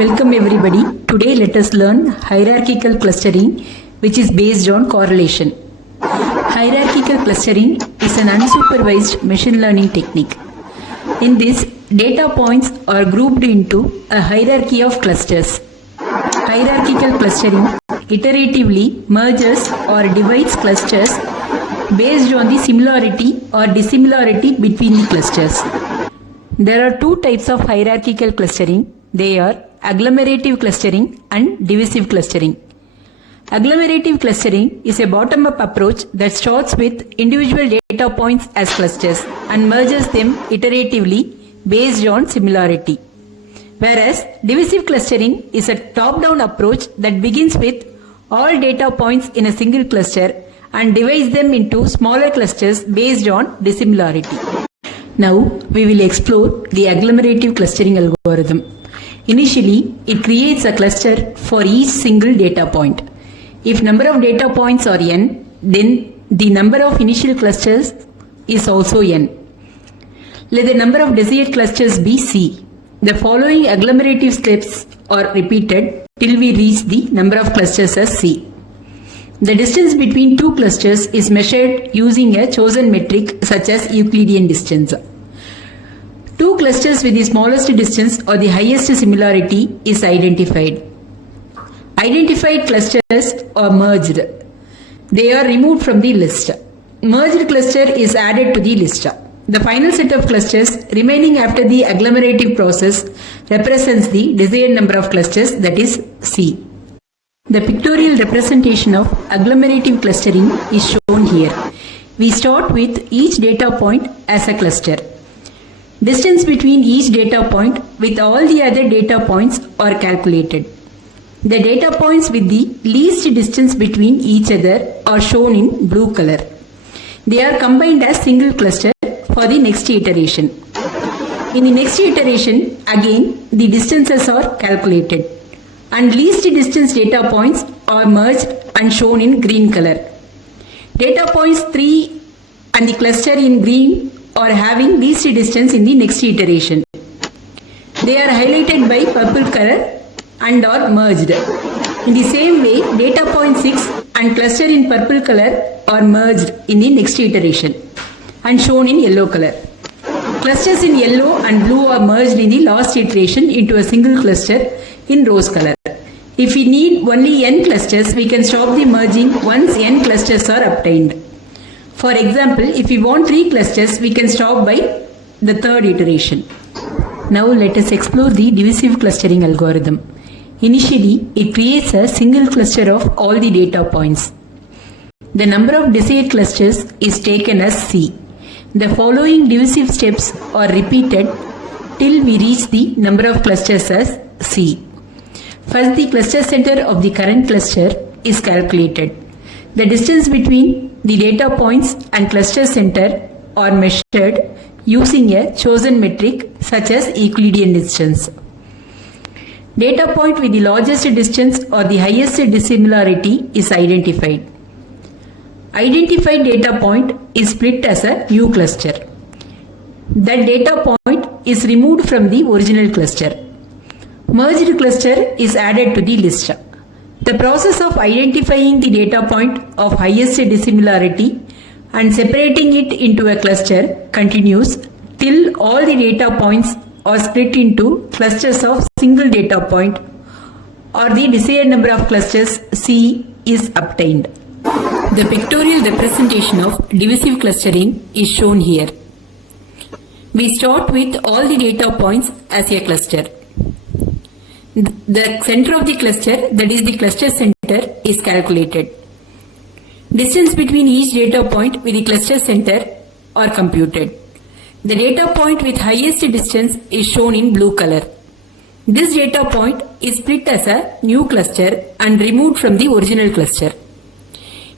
Welcome everybody. Today let us learn hierarchical clustering, which is based on correlation. Hierarchical clustering is an unsupervised machine learning technique. In this, data points are grouped into a hierarchy of clusters. Hierarchical clustering iteratively merges or divides clusters based on the similarity or dissimilarity between the clusters. There are two types of hierarchical clustering. They are agglomerative clustering and divisive clustering. Agglomerative clustering is a bottom-up approach that starts with individual data points as clusters and merges them iteratively based on similarity. Whereas divisive clustering is a top-down approach that begins with all data points in a single cluster and divides them into smaller clusters based on dissimilarity. Now we will explore the agglomerative clustering algorithm. Initially, it creates a cluster for each single data point. If number of data points are n, then the number of initial clusters is also n. Let the number of desired clusters be c. The following agglomerative steps are repeated till we reach the number of clusters as c. The distance between two clusters is measured using a chosen metric such as Euclidean distance. Two clusters with the smallest distance or the highest similarity is identified. Identified clusters are merged. They are removed from the list. Merged cluster is added to the list. The final set of clusters remaining after the agglomerative process represents the desired number of clusters, that is C. The pictorial representation of agglomerative clustering is shown here. We start with each data point as a cluster. Distance between each data point with all the other data points are calculated. The data points with the least distance between each other are shown in blue color. They are combined as single cluster for the next iteration. In the next iteration, again the distances are calculated and least distance data points are merged and shown in green color. Data points 3 and the cluster in green are having least distance in the next iteration. They are highlighted by purple color and are merged. In the same way, data point 6 and cluster in purple color are merged in the next iteration and shown in yellow color. Clusters in yellow and blue are merged in the last iteration into a single cluster in rose color. If we need only n clusters, we can stop the merging once n clusters are obtained. For example, if we want 3 clusters, we can stop by the third iteration. Now let us explore the divisive clustering algorithm. Initially, it creates a single cluster of all the data points. The number of desired clusters is taken as C. The following divisive steps are repeated till we reach the number of clusters as C. First, the cluster center of the current cluster is calculated. The distance between the data points and cluster center are measured using a chosen metric such as Euclidean distance. Data point with the largest distance or the highest dissimilarity is identified. Identified data point is split as a new cluster. That data point is removed from the original cluster. Merged cluster is added to the list. The process of identifying the data point of highest dissimilarity and separating it into a cluster continues till all the data points are split into clusters of single data point or the desired number of clusters C is obtained. The pictorial representation of divisive clustering is shown here. We start with all the data points as a cluster. The center of the cluster, that is the cluster center, is calculated. Distance between each data point with the cluster center are computed. The data point with highest distance is shown in blue color. This data point is split as a new cluster and removed from the original cluster.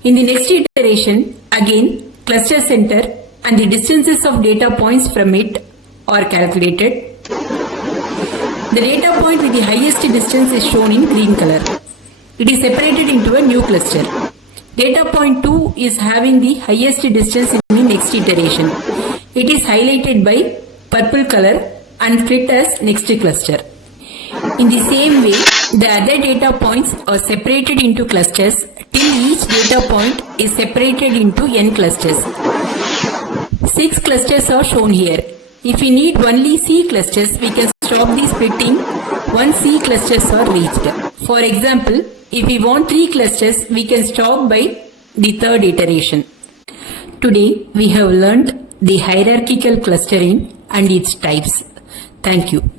In the next iteration, again cluster center and the distances of data points from it are calculated. The data point with the highest distance is shown in green color. It is separated into a new cluster. Data point 2 is having the highest distance in the next iteration. It is highlighted by purple color and split as next cluster. In the same way, the other data points are separated into clusters till each data point is separated into n clusters. 6 clusters are shown here. If we need only C clusters, we can stop the splitting once C clusters are reached. For example, if we want 3 clusters, we can stop by the third iteration. Today, we have learned the hierarchical clustering and its types. Thank you.